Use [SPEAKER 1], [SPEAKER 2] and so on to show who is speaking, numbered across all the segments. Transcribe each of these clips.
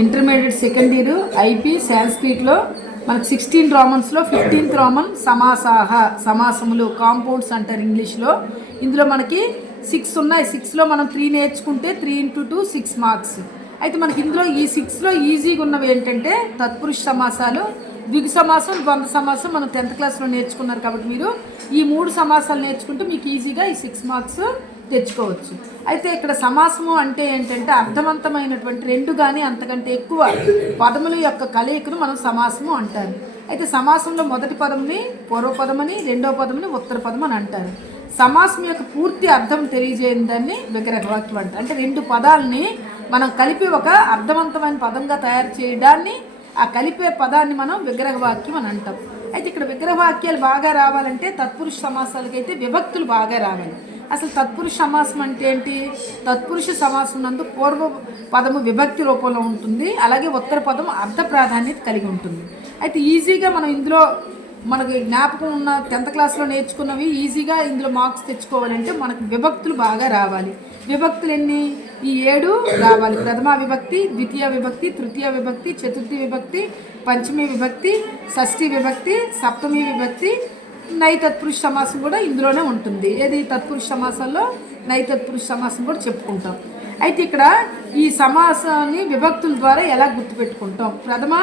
[SPEAKER 1] Intermediate second year IP సాంస్క్రిట్లో మనకు sixteen రామన్స్లో ఫిఫ్టీన్త్ రామన్ సమాసాహ సమాసములు కాంపౌండ్స్ అంటారు ఇంగ్లీష్లో. ఇందులో మనకి సిక్స్ ఉన్నాయి. సిక్స్లో మనం త్రీ నేర్చుకుంటే three into two six marks అయితే మనకి ఇందులో ఈ సిక్స్లో ఈజీగా ఉన్నవి ఏంటంటే తత్పురుష సమాసాలు ద్విగు సమాసం ద్వంద్వ సమాసం మనం టెన్త్ క్లాస్లో నేర్చుకున్నారు కాబట్టి మీరు ఈ మూడు సమాసాలు నేర్చుకుంటే మీకు ఈజీగా ఈ సిక్స్ మార్క్స్ తెచ్చుకోవచ్చు. అయితే ఇక్కడ సమాసము అంటే ఏంటంటే అర్థవంతమైనటువంటి రెండు కానీ అంతకంటే ఎక్కువ పదముల యొక్క కలయికను మనం సమాసము అంటారు. అయితే సమాసంలో మొదటి పదంని పూర్వపదమని రెండో పదముని ఉత్తర పదం అని అంటారు. సమాసం యొక్క పూర్తి అర్థం తెలియజేయని దాన్ని విగ్రహవాక్యం అంటారు. అంటే రెండు పదాలని మనం కలిపి ఒక అర్థవంతమైన పదంగా తయారు చేయడాన్ని ఆ కలిపే పదాన్ని మనం విగ్రహవాక్యం అని అంటాం. అయితే ఇక్కడ విగ్రహవాక్యాలు బాగా రావాలంటే తత్పురుష సమాసాలకైతే విభక్తులు బాగా రావాలి. అసలు తత్పురుష సమాసం అంటే ఏంటి? తత్పురుష సమాసం నందు పూర్వ పదము విభక్తి రూపంలో ఉంటుంది. అలాగే ఉత్తర పదం అర్ధ ప్రాధాన్యత కలిగి ఉంటుంది. అయితే ఈజీగా మనం ఇందులో మనకి జ్ఞాపకం ఉన్న టెన్త్ క్లాస్లో నేర్చుకున్నవి ఈజీగా ఇందులో మార్క్స్ తెచ్చుకోవాలంటే మనకు విభక్తులు బాగా రావాలి. విభక్తులు ఎన్ని? ఈ ఏడు రావాలి. ప్రథమ విభక్తి ద్వితీయ విభక్తి తృతీయ విభక్తి చతుర్థి విభక్తి పంచమి విభక్తి షష్ఠి విభక్తి సప్తమి విభక్తి నై తత్పురుష సమాసం కూడా ఇందులోనే ఉంటుంది. ఏది తత్పురుష సమాసంలో నై తత్పురుష సమాసం కూడా చెప్పుకుంటాం. అయితే ఇక్కడ ఈ సమాసాన్ని విభక్తుల ద్వారా ఎలా గుర్తుపెట్టుకుంటాం? ప్రథమ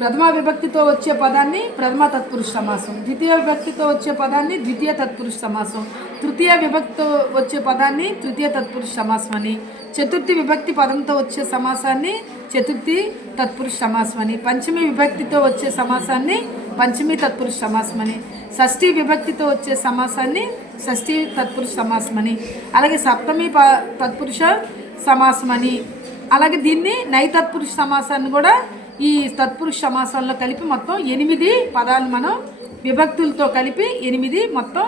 [SPEAKER 1] ప్రథమ విభక్తితో వచ్చే పదాన్ని ప్రథమ తత్పురుష సమాసం ద్వితీయ విభక్తితో వచ్చే పదాన్ని ద్వితీయ తత్పురుష సమాసం తృతీయ విభక్తితో వచ్చే పదాన్ని తృతీయ తత్పురుష సమాసం అని చతుర్థి విభక్తి పదంతో వచ్చే సమాసాన్ని చతుర్థి తత్పురుష సమాసం అని పంచమి విభక్తితో వచ్చే సమాసాన్ని పంచమి తత్పురుష సమాసం అని షష్ఠి విభక్తితో వచ్చే సమాసాన్ని షష్ఠి తత్పురుష సమాసం అని అలాగే సప్తమి ప తత్పురుష సమాసం అని అలాగే దీన్ని నైతత్పురుష సమాసాన్ని కూడా ఈ తత్పురుష సమాసాల్లో కలిపి మొత్తం ఎనిమిది పదాలు మనం విభక్తులతో కలిపి ఎనిమిది మొత్తం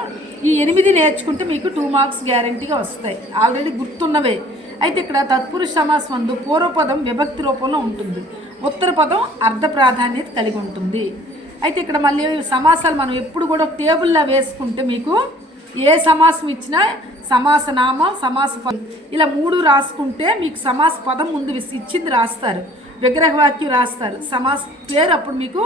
[SPEAKER 1] ఈ ఎనిమిది నేర్చుకుంటే మీకు టూ మార్క్స్ గ్యారంటీగా వస్తాయి. ఆల్రెడీ గుర్తున్నవే. అయితే ఇక్కడ తత్పురుష సమాసం అందు పూర్వపదం విభక్తి రూపంలో ఉంటుంది. ఉత్తర పదం అర్ధ ప్రాధాన్యత కలిగి ఉంటుంది. అయితే ఇక్కడ మళ్ళీ సమాసాలు మనం ఎప్పుడు కూడా టేబుల్లో వేసుకుంటే మీకు ఏ సమాసం ఇచ్చినా సమాస నామం సమాస పదం. ఇలా మూడు రాసుకుంటే మీకు సమాస పదం ముందు ఇచ్చింది రాస్తారు. విగ్రహవాక్యం రాస్తారు. సమాస పేరు అప్పుడు మీకు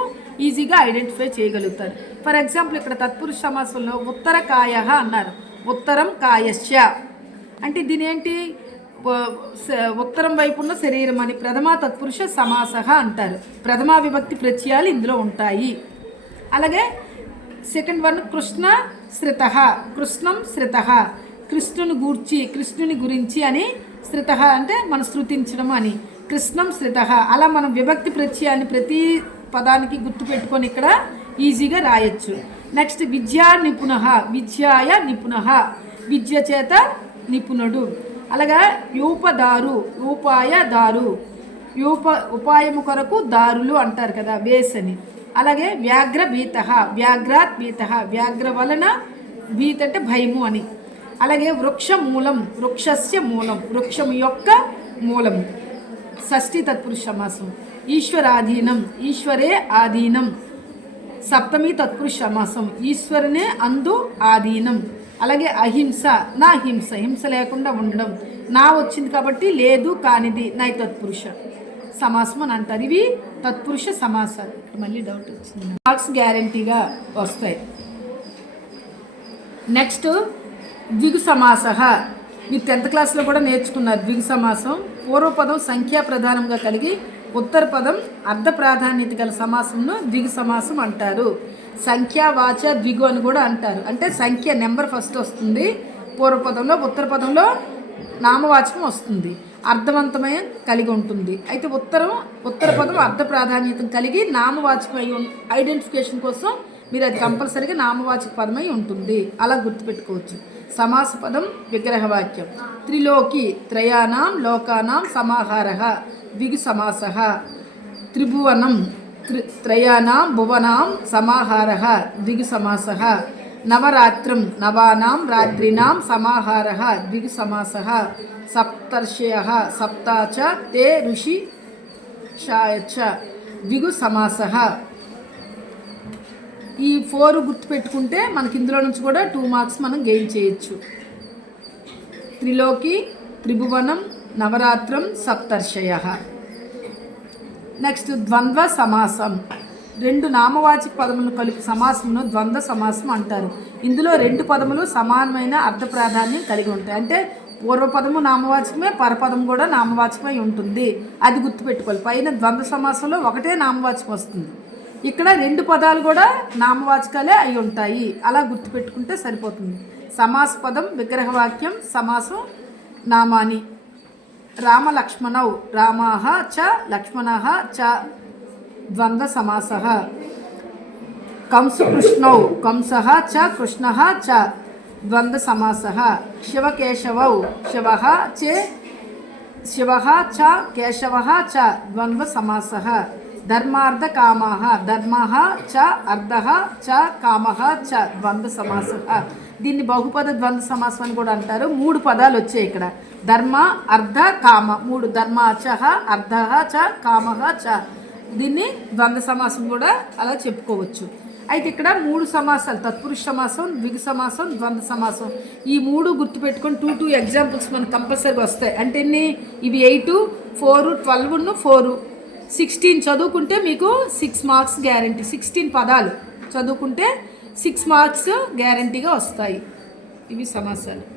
[SPEAKER 1] ఈజీగా ఐడెంటిఫై చేయగలుగుతారు. ఫర్ ఎగ్జాంపుల్ ఇక్కడ తత్పురుష సమాసంలో ఉత్తర కాయ అన్నారు. ఉత్తరం కాయశ్య అంటే దీని ఏంటి? ఉత్తరం వైపు ఉన్న శరీరం అని ప్రథమ తత్పురుష సమాసహ అంటారు. ప్రథమా విభక్తి ప్రత్యయాలు ఇందులో ఉంటాయి. అలాగే సెకండ్ వన్ కృష్ణ శ్రిత. కృష్ణం శ్రిత. కృష్ణుని గూర్చి కృష్ణుని గురించి అని శ్రిత అంటే మనం శృతించడం అని. కృష్ణం శ్రిత. అలా మనం విభక్తి ప్రత్యయాన్ని ప్రతి పదానికి గుర్తుపెట్టుకొని ఇక్కడ ఈజీగా రాయొచ్చు. నెక్స్ట్ విద్యా నిపుణ. విద్యాయ నిపుణ. విద్య చేత నిపుణుడు. అలాగా యూపదారు యూపాయ దారు యూప ఉపాయము కొరకు దారులు అంటారు కదా వేస్ అని అలాగే వ్యాఘ్ర భీత వ్యాఘ్రాత్ భీత వ్యాఘ్ర వలన భీత అంటే భయము అని. అలాగే వృక్ష మూలం వృక్షస్య మూలం వృక్షము యొక్క మూలం షష్ఠి తత్పురుష సమాసం ఈశ్వరాధీనం ఈశ్వరే ఆధీనం. సప్తమి తత్పురుష సమాసం ఈశ్వరునే అందు ఆధీనం. అలాగే అహింస నా హింస హింస లేకుండా ఉండడం. నా వచ్చింది కాబట్టి లేదు కానిది నై తత్పురుష. సమాసం అని అంటారు. ఇవి తత్పురుష సమాసాలు. ఇక్కడ మళ్ళీ డౌట్ వచ్చింది. మార్క్స్ గ్యారంటీగా వస్తాయి. నెక్స్ట్ ద్విగు సమాస మీరు టెన్త్ క్లాస్లో కూడా నేర్చుకున్నారు. ద్విగు సమాసం పూర్వపదం సంఖ్యా ప్రధానంగా కలిగి ఉత్తర పదం అర్ధ ప్రాధాన్యత గల సమాసంను ద్విగు సమాసం అంటారు. సంఖ్యావాచ ద్విగు అని కూడా అంటారు. అంటే సంఖ్య నెంబర్ ఫస్ట్ వస్తుంది పూర్వపదంలో ఉత్తర పదంలో నామవాచకం వస్తుంది. అర్థవంతమైన కలిగి ఉంటుంది. అయితే ఉత్తరం ఉత్తర పదం అర్ధ ప్రాధాన్యత కలిగి నామవాచకం అయి ఉం- ఐడెంటిఫికేషన్ కోసం మీరు అది కంపల్సరీగా నామవాచక పదమై ఉంటుంది. అలా గుర్తుపెట్టుకోవచ్చు. సమాస పదం విగ్రహవాక్యం. త్రిలోకి త్రయాణం లోకానాం సమాహార ద్విగు సమాస. త్రిభువనం త్రి త్రయాణం భువనాం సమాహార ద్విగు సమాస. నవరాత్రం నవానాం రాత్రీనాం సమాహార ద్విగు సమాస. సప్తర్షయ సప్తా చ తే ఋషి షాయచ ద్విగు సమాస. ఈ ఫోర్ గుర్తుపెట్టుకుంటే మనకి ఇందులో నుంచి కూడా టూ మార్క్స్ మనం గెయిన్ చేయొచ్చు. త్రిలోకి త్రిభువనం నవరాత్రం సప్తర్షయ. నెక్స్ట్ ద్వంద్వ సమాసం. రెండు నామవాచక పదములను కలిపి సమాసమును ద్వంద్వ సమాసం అంటారు. ఇందులో రెండు పదములు సమానమైన అర్థ ప్రాధాన్యం కలిగి ఉంటాయి. అంటే పూర్వపదము నామవాచకమే పరపదం కూడా నామవాచకమై ఉంటుంది. అది గుర్తుపెట్టుకోవాలి. పైన ద్వంద్వ సమాసంలో ఒకటే నామవాచకం వస్తుంది. ఇక్కడ రెండు పదాలు కూడా నామవాచకాలే అయి ఉంటాయి. అలా గుర్తుపెట్టుకుంటే సరిపోతుంది. సమాస పదం విగ్రహవాక్యం సమాసం నామాని. రామ లక్ష్మణౌ రామాహ చ లక్ష్మణः చ ద్వంద్వ కంసు కంసుకృష్ణౌ కంసः చ కృష్ణः చ ద్వంద్వ సమాస. శివకేశవౌ శివः చే శివः చ కేశవः చ ద్వంద్వ సమాసः. ధర్మార్థకామాः ధర్మः చ అర్ధः చ కామహ చ ద్వంద్వ సమాస దీన్ని బహుపద ద్వంద్వ సమాసం అని కూడా అంటారు. మూడు పదాలు వచ్చాయి ఇక్కడ. ధర్మ అర్ధ కామ. మూడు ధర్మ చ అర్ధ చ కామః చ. దీన్ని ద్వంద్వ సమాసం కూడా అలా చెప్పుకోవచ్చు. అయితే ఇక్కడ మూడు సమాసాలు తత్పురుష సమాసం ద్విగు సమాసం ద్వంద్వ సమాసం. ఈ మూడు గుర్తుపెట్టుకొని టూ టూ ఎగ్జాంపుల్స్ మనకు కంపల్సరీగా వస్తాయి. అంటే ఎన్ని? ఇవి eight four twelve four sixteen చదువుకుంటే మీకు సిక్స్ మార్క్స్ గ్యారంటీ సిక్స్టీన్ పదాలు. చదువుకుంటే సిక్స్ మార్క్స్ గ్యారంటీగా వస్తాయి. ఇవి సమస్యలు.